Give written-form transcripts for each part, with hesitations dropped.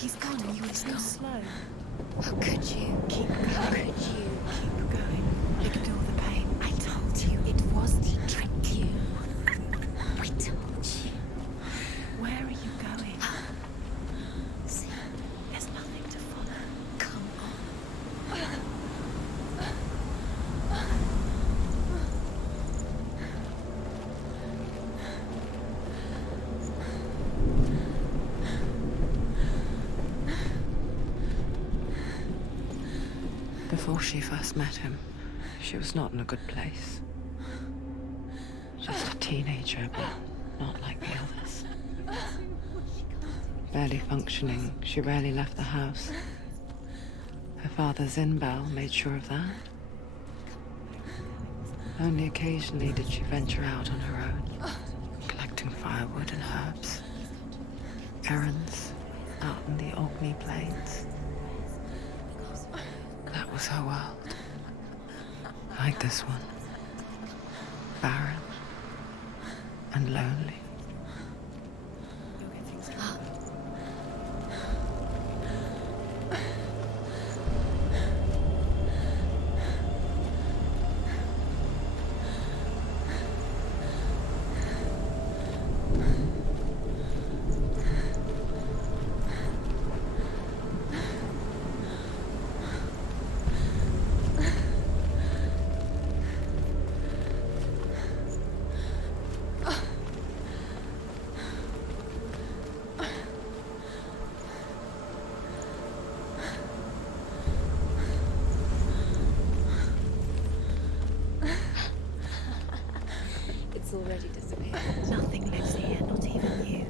He's gone and you were so slow. How could you? Keep going. How could you? Keep going. Ignore the pain. I told you it was the trick. You. I told you. Where are you going? See, There's nothing to follow. come on. Before she first met him, she was not in a good place. Just a teenager, but not like the others. Barely functioning, she rarely left the house. Her father's in-bell made sure of that. Only occasionally did she venture out on her own, collecting firewood and herbs. Errands out in the Orkney Plains. That was her world. Like this one. Barren and lonely. You'll get things stronger. It's already disappeared. Nothing lives here, not even you.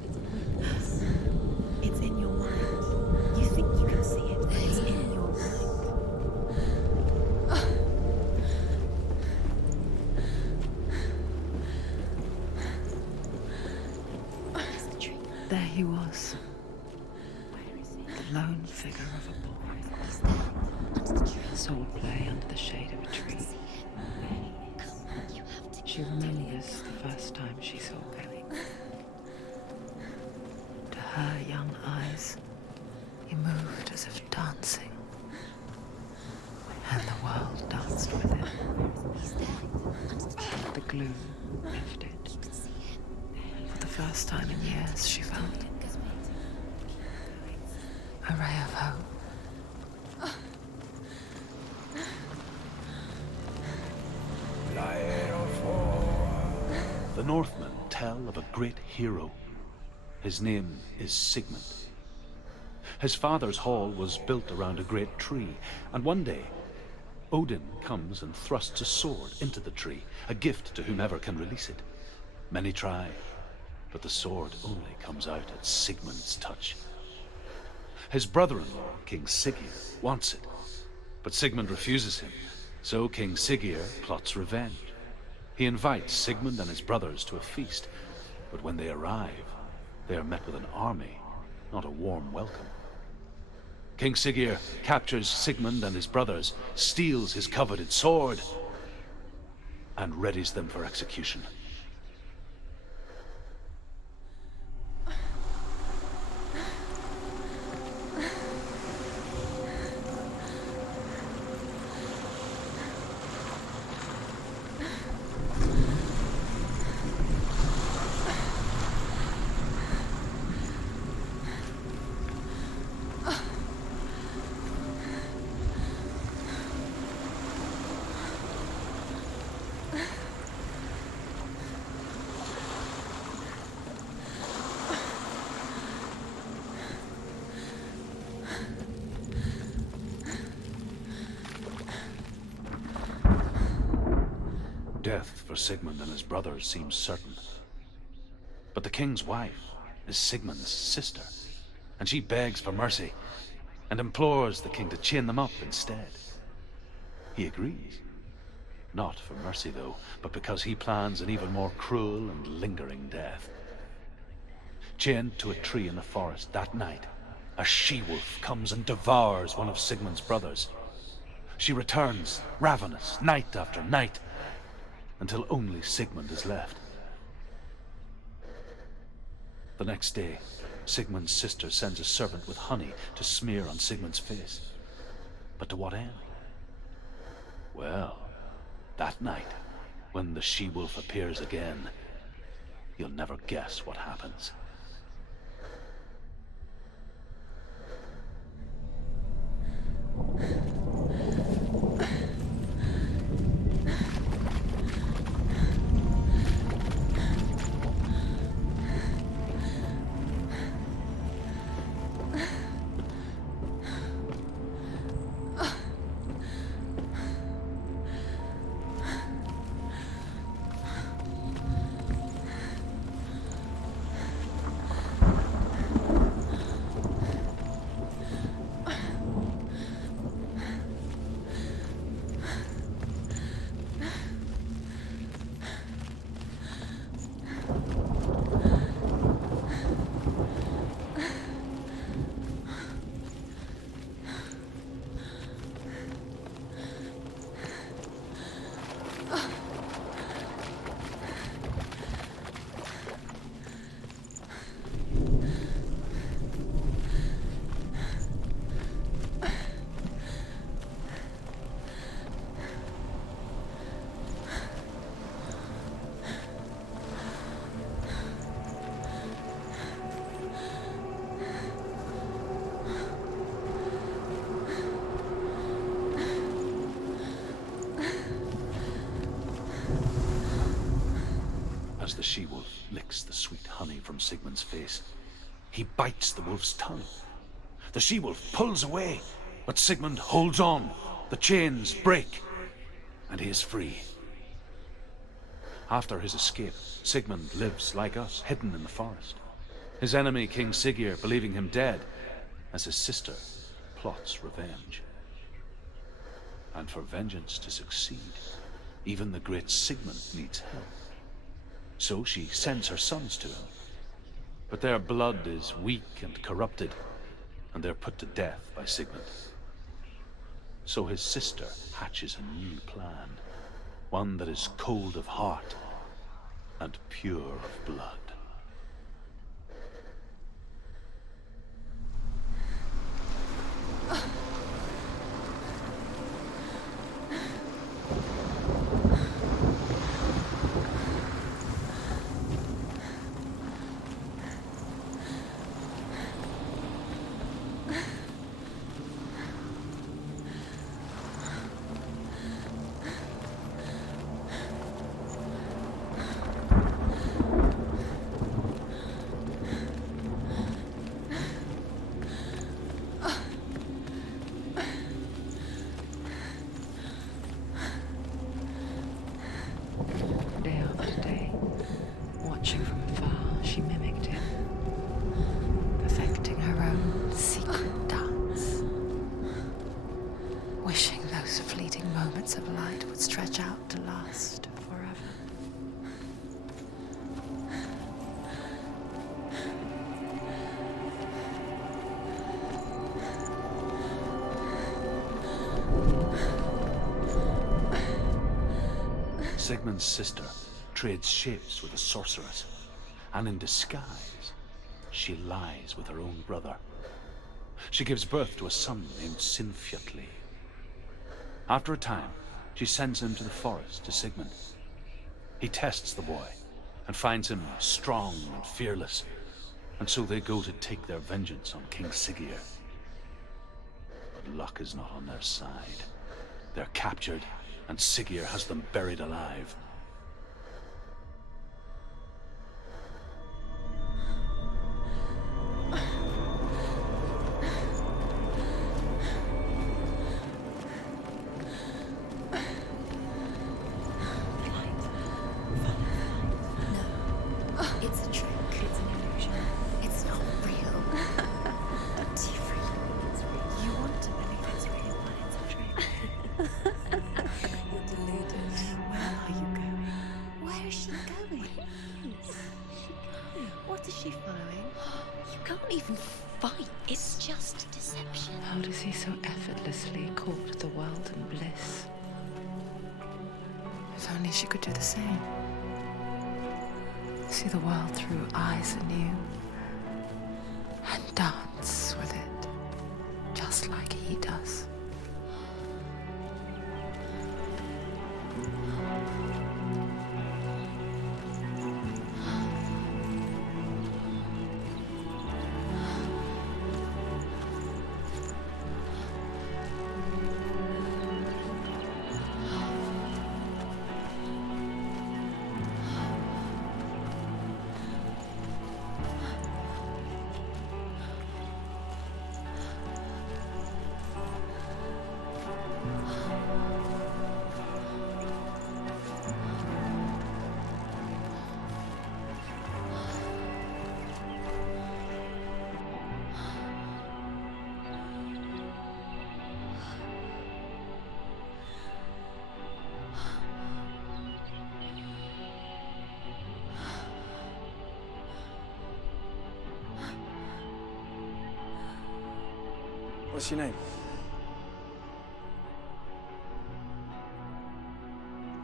It's in your mind. You think you can see it, but it's in your mind. Where's the tree? There he was, Where is he? the lone figure of a boy. He's there. Under the tree. Sword play under the shade of a tree. See him. Come on, you have to. She remembers the first time she saw Billy. To her young eyes, he moved as if dancing. And the world danced with him. He's there. Under the tree. The gloom lifted. You can see him. For the first time in years, she felt a ray of hope. The Northmen tell of a great hero. His name is Sigmund. His father's hall was built around a great tree, and one day, Odin comes and thrusts a sword into the tree, a gift to whomever can release it. Many try, but the sword only comes out at Sigmund's touch. His brother-in-law, King Siggeir, wants it, but Sigmund refuses him, so King Siggeir plots revenge. He invites Sigmund and his brothers to a feast, but when they arrive, they are met with an army, not a warm welcome. King Siggeir captures Sigmund and his brothers, steals his coveted sword, and readies them for execution. Death for Sigmund and his brothers seems certain. But the king's wife is Sigmund's sister, and she begs for mercy and implores the king to chain them up instead. He agrees. Not for mercy, though, but because he plans an even more cruel and lingering death. Chained to a tree in the forest that night, a she-wolf comes and devours one of Sigmund's brothers. She returns, ravenous, night after night, until only Sigmund is left. The next day, Sigmund's sister sends a servant with honey to smear on Sigmund's face. But to what end? Well, that night, when the she-wolf appears again, you'll never guess what happens. As the she-wolf licks the sweet honey from Sigmund's face, he bites the wolf's tongue. The she-wolf pulls away, but Sigmund holds on. The chains break, and he is free. After his escape, Sigmund lives like us, hidden in the forest. His enemy, King Siggeir, believing him dead, as his sister plots revenge. And for vengeance to succeed, even the great Sigmund needs help. So she sends her sons to him. But their blood is weak and corrupted, and they're put to death by Sigmund. So his sister hatches a new plan, one that is cold of heart and pure of blood. Of light would stretch out to last forever. Sigmund's sister trades shapes with a sorceress, and in disguise, she lies with her own brother. She gives birth to a son named Sinfjotli. After a time, she sends him to the forest to Sigmund. He tests the boy and finds him strong and fearless, and so they go to take their vengeance on King Siggeir. But luck is not on their side. They're captured, and Siggeir has them buried alive. What is she following? You can't even fight. It's just deception. How does he so effortlessly court the world and bliss? If only she could do the same. See the world through eyes anew. Dance with it, just like he does. What's your name?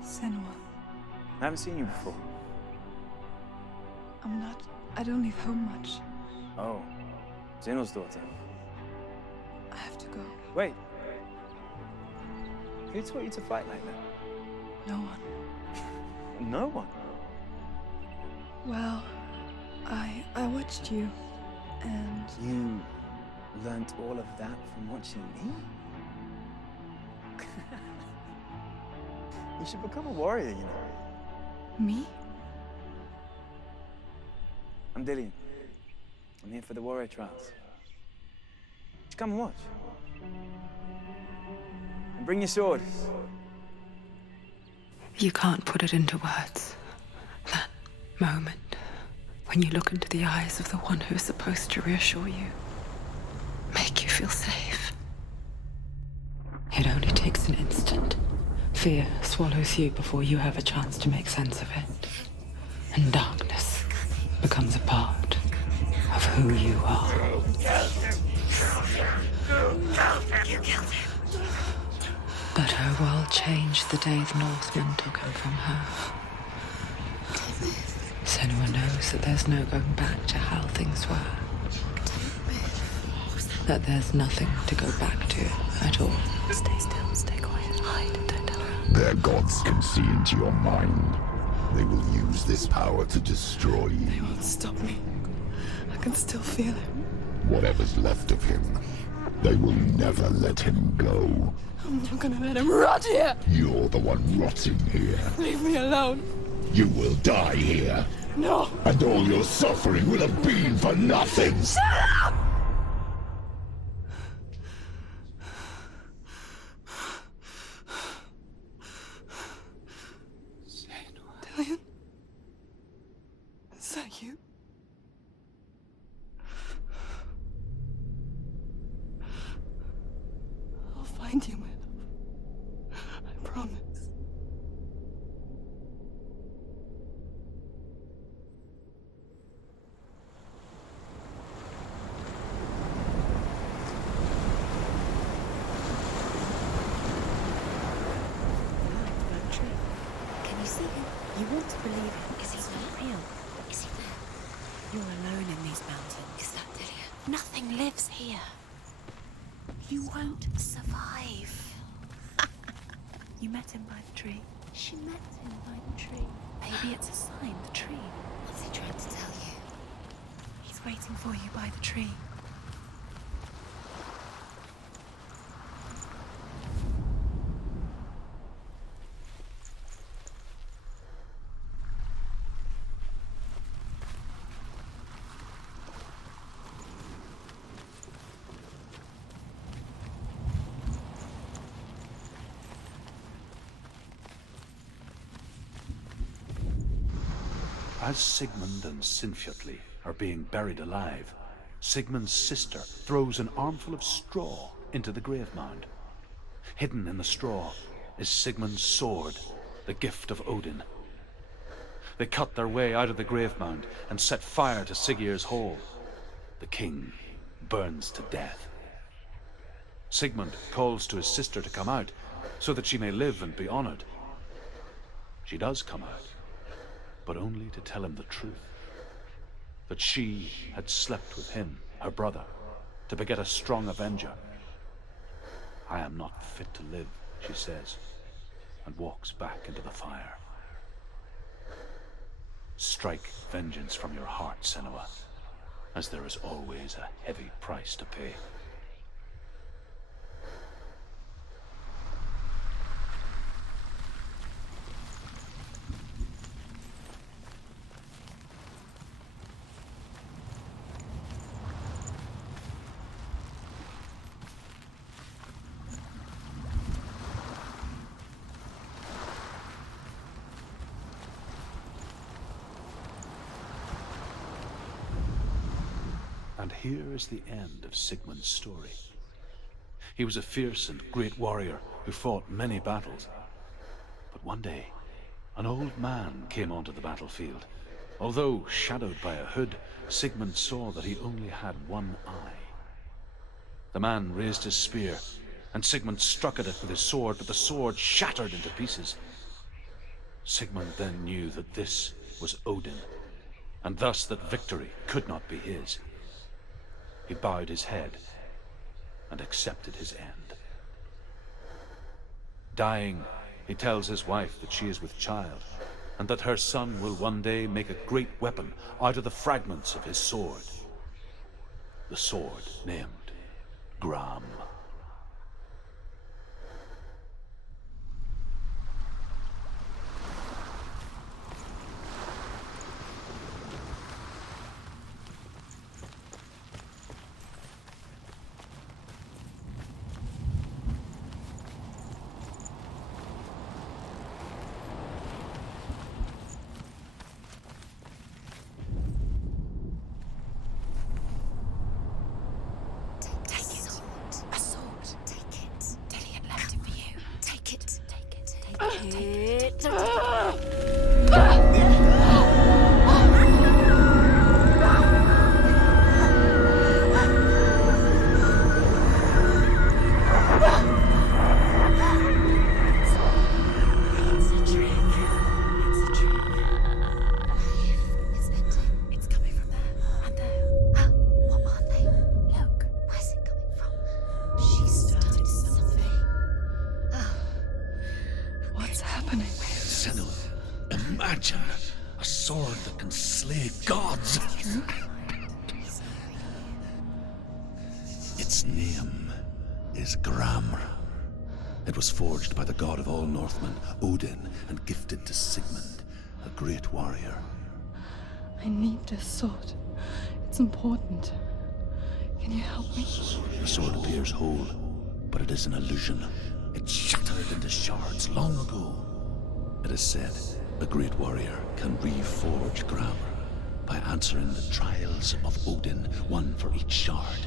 Senua. I haven't seen you before. I don't leave home much. Oh, Zenua's daughter. I have to go. Wait. Who taught you to fight like that? No one. No one? Well, I watched you, and You learnt all of that from watching me? You should become a warrior, you know. me? I'm Dillian. I'm here for the warrior trials. Just come and watch. And bring your sword. You can't put it into words. That moment when you look into the eyes of the one who is supposed to reassure you, make you feel safe. It only takes an instant. Fear swallows you before you have a chance to make sense of it. And darkness becomes a part of who you are. You killed him. But her world changed the day the Northmen took him from her. Senua knows that there's no going back to how things were. That there's nothing to go back to at all. Stay still, stay quiet, hide, don't tell her. Their gods can see into your mind. They will use this power to destroy They you. won't stop me. I can still feel him. Whatever's left of him, they will never let him go. I'm not gonna let him rot here. You're the one rotting here. Leave me alone. You will die here. No. And all your suffering will have been for nothing. Dillian? Is that you? I'll find you, my love. I promise. Can you see him? You want to believe him. Is he not real? Is he there? You're alone in these mountains. Is that Dillian? Nothing lives here. You won't survive. You met him by the tree. She met him by the tree. Maybe it's a sign, the tree. What's he trying to tell you? He's waiting for you by the tree. As Sigmund and Sinfjotli are being buried alive, Sigmund's sister throws an armful of straw into the grave mound. Hidden in the straw is Sigmund's sword, the gift of Odin. They cut their way out of the grave mound and set fire to Siggeir's hole. The king burns to death. Sigmund calls to his sister to come out so that she may live and be honored. She does come out, but only to tell him the truth, that she had slept with him her brother, to beget a strong avenger. I am not fit to live, she says, and walks back into the fire. Strike vengeance from your heart, Senua, as there is always a heavy price to pay. And here is the end of Sigmund's story. He was a fierce and great warrior who fought many battles. But one day, an old man came onto the battlefield. Although shadowed by a hood, Sigmund saw that he only had one eye. The man raised his spear, and Sigmund struck at it with his sword, but the sword shattered into pieces. Sigmund then knew that this was Odin, and thus that victory could not be his. He bowed his head and accepted his end. Dying, he tells his wife that she is with child, and that her son will one day make a great weapon out of the fragments of his sword. The sword named Gram. Imagine a sword that can slay gods. Its name is Gram. It was forged by the god of all Northmen, Odin, and gifted to Sigmund, a great warrior. I need this sword. It's important. Can you help me? The sword appears whole, but it is an illusion. It shattered into shards long ago. It is said a great warrior can reforge Gram by answering the trials of Odin, one for each shard.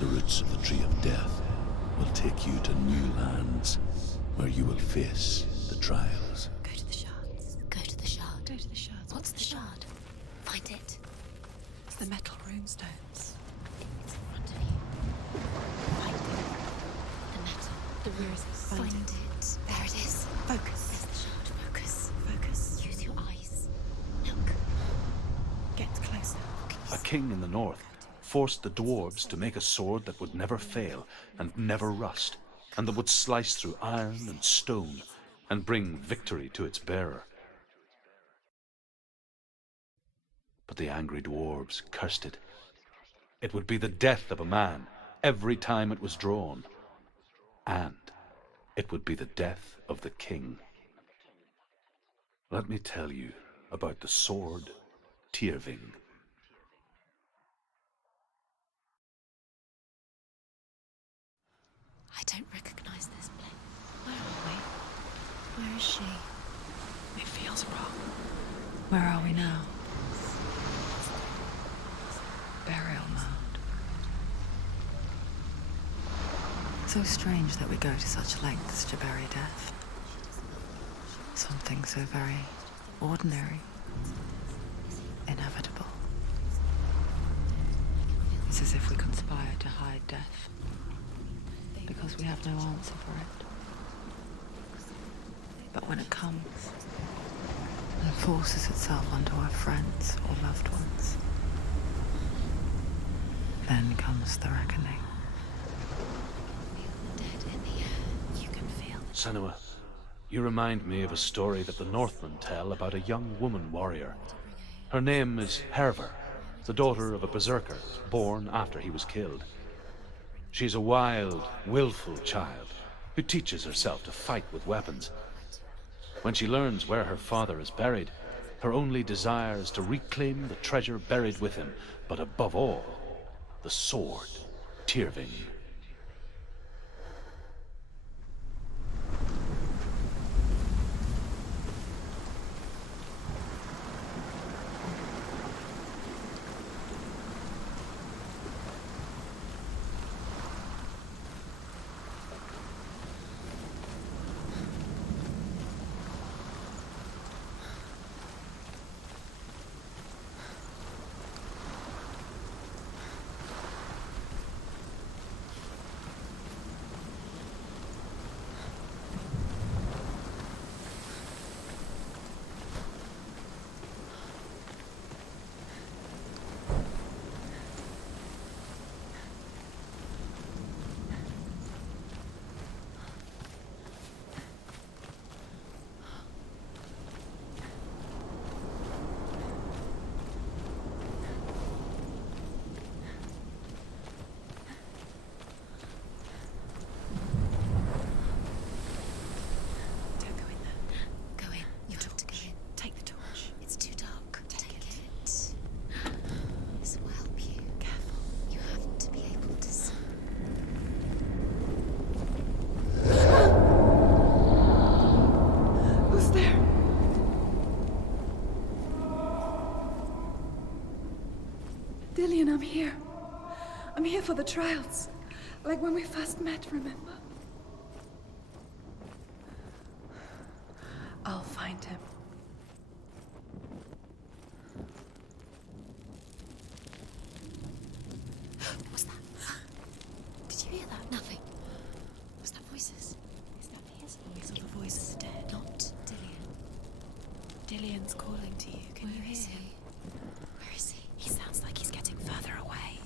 The roots of the Tree of Death will take you to new lands where you will face the trials. Go to the shards. Go to the shard. Go to the shards. What's the shard? Find it. It's the metal runestones. It's in front of you. Find it. The metal. The runes. Find it. There it is. Focus. There's the shard. Focus. Focus. Use your eyes. Look. Get closer. A king in the north forced the dwarves to make a sword that would never fail and never rust, and that would slice through iron and stone and bring victory to its bearer. But the angry dwarves cursed it. It would be the death of a man every time it was drawn, and it would be the death of the king. Let me tell you about the sword Tyrving. I don't recognize this place. Where are we? Where is she? It feels wrong. Where are we now? Burial mound. So strange that we go to such lengths to bury death. Something so very ordinary, inevitable. It's as if we conspire to hide death, because we have no answer for it. But when it comes and forces itself onto our friends or loved ones, Then comes the reckoning. Feel the dead in the air. You can feel the Senua, you remind me of a story that the Northmen tell about a young woman warrior. Her name is Herver, the daughter of a berserker born after he was killed. She's a wild, willful child who teaches herself to fight with weapons. When she learns where her father is buried, her only desire is to reclaim the treasure buried with him, but above all, the sword, Tyrving. Dillian, I'm here. I'm here for the trials. Like when we first met, remember? I'll find him. What was that? Did you hear that? Nothing. Was that voices? Is that his voice or the voice of the dead? Not Dillian. Dillian's calling to you. Can you Where hear is him? he? Where is he? He sounds like he's getting further away.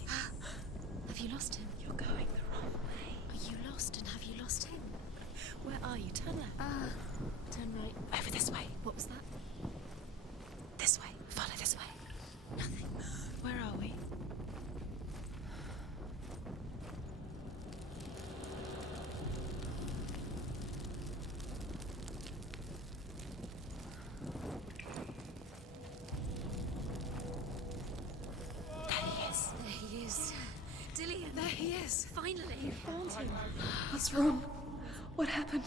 Have you lost him? You're going the wrong way. Are you lost and have you lost him? Where are you? Turn left. Turn right. Over this way. What was that? This way. Follow this way. Nothing. Where are we? There he is. Dillian, there he is. Finally. You found him. What's wrong? What happened?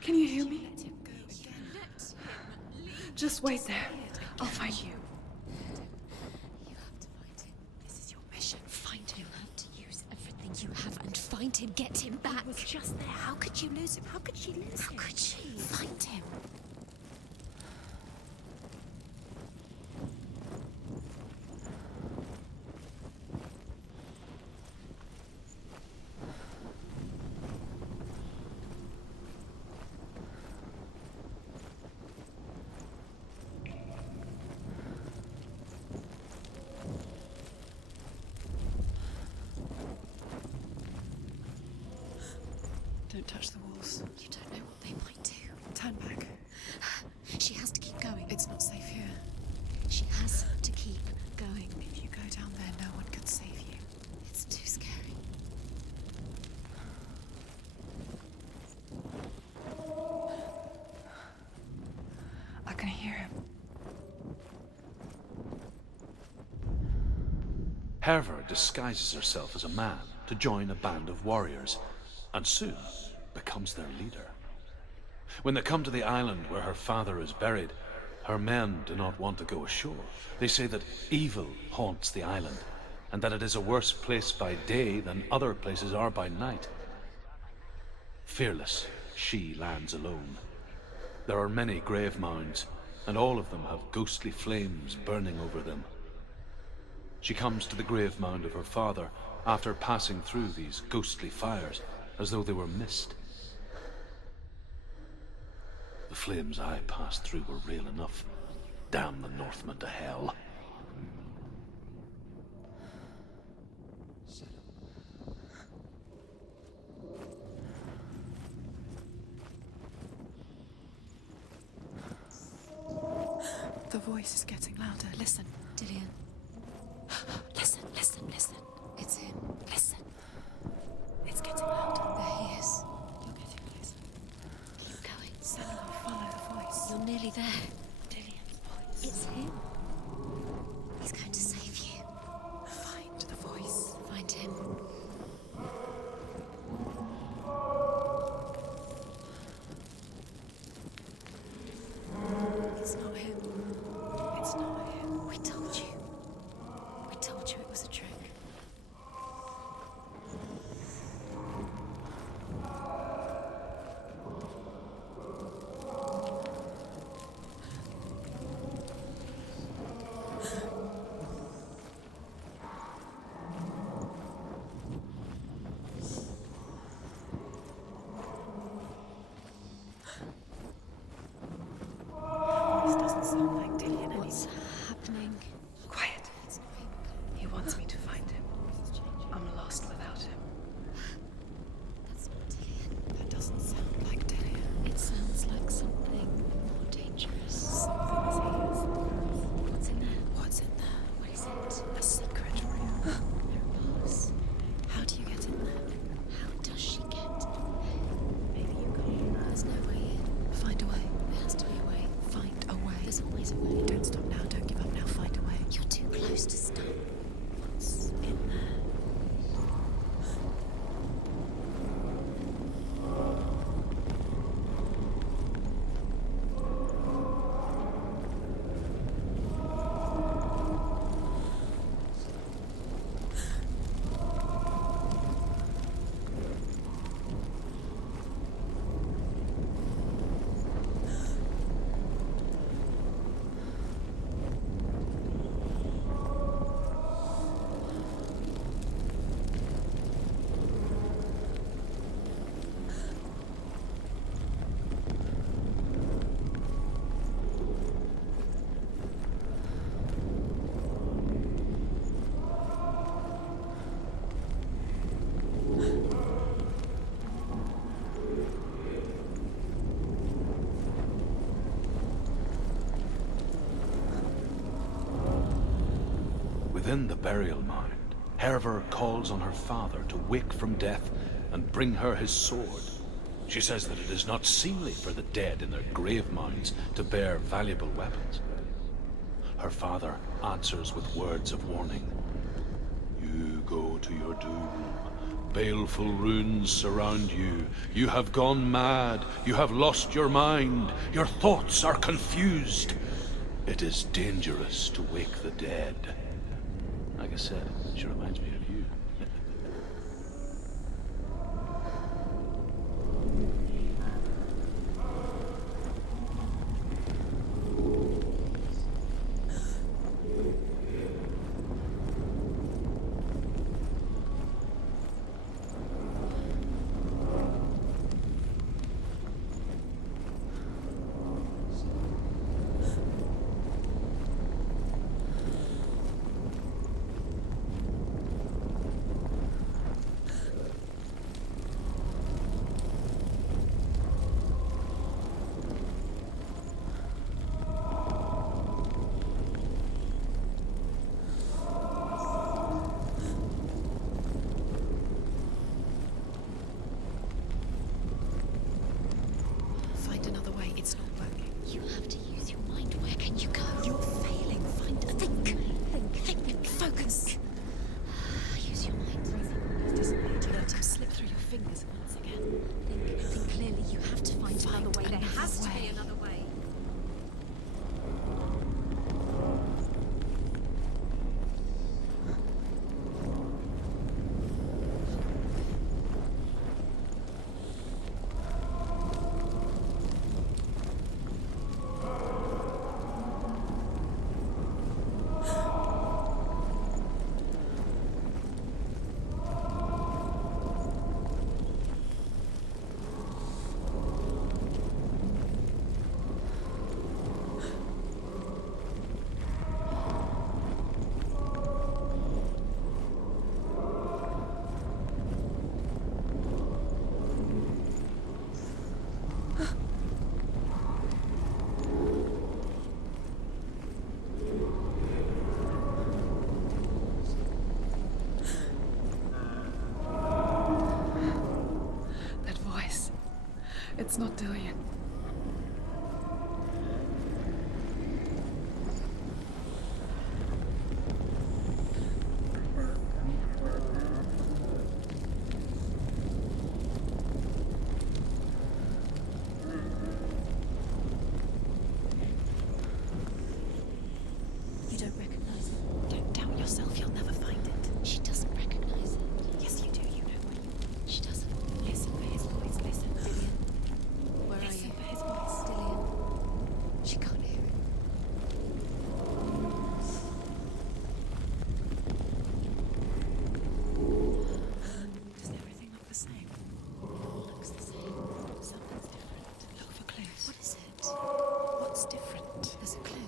Can you hear me? Let him go again. Just wait there. I'll find you. You have to find him. This is your mission. Find him. You have to use everything you have and find him. Get him back. He was just there. How could you lose him? How could she lose him? How could she? Find him. Don't touch the walls. You don't know what they might do. Turn back. She has to keep going. It's not safe here. She has to keep going. If you go down there, no one could save you. It's too scary. I can hear him. Herver disguises herself as a man to join a band of warriors, and soon becomes their leader. When they come to the island where her father is buried, her men do not want to go ashore. They say that evil haunts the island, and that it is a worse place by day than other places are by night. Fearless, she lands alone. There are many grave mounds, and all of them have ghostly flames burning over them. She comes to the grave mound of her father after passing through these ghostly fires, as though they were mist. The flames I passed through were real enough. Damn the Northmen to hell. voice is getting louder. Listen. Dillian, Listen, listen, listen. it's him. Listen. It's getting louder. There he is. You're getting closer. Keep going. Senua, follow the voice. You're nearly there. Dillian's voice. It's him. He's going to save you. Find the voice. Find him. It's not him. It's not him. We told you. We told you it was a trick. This doesn't sound like Dillian anymore. What's happening? Quiet. It's not him. He wants me to find him. I'm lost without him. That's not Dillian. That doesn't sound like Dillian. It sounds like something more dangerous. Something is here. What's in there? What's in there? What is it? A secret room. There are bars. How do you get in there? How does she get? Maybe you can't. There's no way in. Find a way. There has to be a way. Find a way. There's always a way. Don't stop now. Don't give up now. Find a way. You're too close to stop. What's in there? Within the burial mound, Hervor calls on her father to wake from death and bring her his sword. She says that it is not seemly for the dead in their grave mounds to bear valuable weapons. Her father answers with words of warning. You go to your doom. Baleful runes surround you. You have gone mad. You have lost your mind. Your thoughts are confused. It is dangerous to wake the dead. Like I said, she reminds me of you. It's not Dillian. You don't recognize it. Don't doubt yourself, you'll never find it. She doesn't recognize it. Yes, you do, you know where you are. She doesn't. Listen for his voice, listen. Dillian, where are Listen you? for his voice. Dillian, she can't hear it. Does everything look the same? Looks the same. Something's different. Look for clues. What is it? What's different? There's a clue.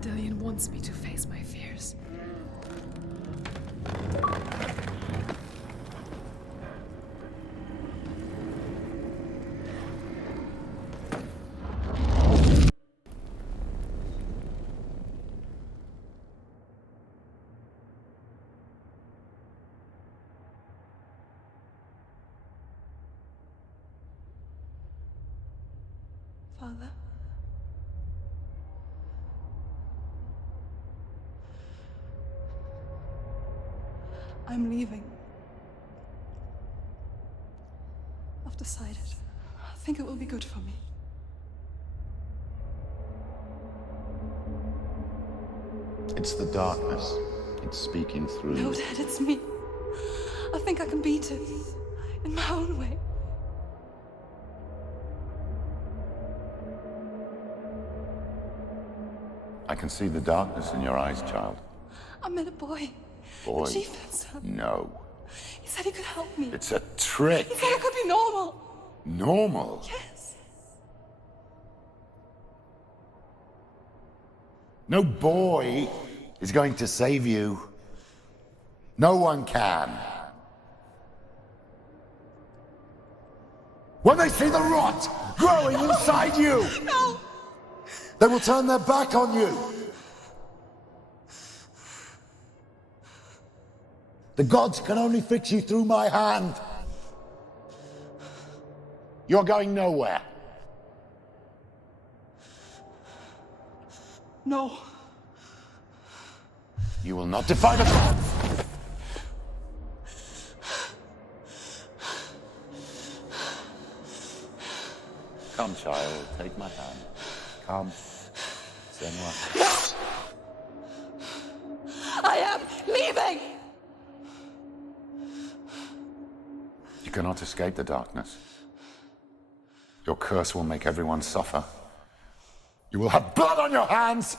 Dillian wants me to face my fears. Father? I'm leaving. I've decided. I think it will be good for me. It's the darkness. It's speaking through No, you. Dad, it's me. I think I can beat it. In my own way. I can see the darkness in your eyes, child. I met a boy. Boy. The chief and son. No. He said he could help me. It's a trick. He said I could be normal. Normal. Yes. No boy is going to save you. No one can. When they see the rot growing inside you, No! they will turn their back on you. The gods can only fix you through my hand. You're going nowhere. No. You will not defy the gods. Come, child, take my hand. Come. Senua. I am leaving! You cannot escape the darkness. Your curse will make everyone suffer. You will have blood on your hands!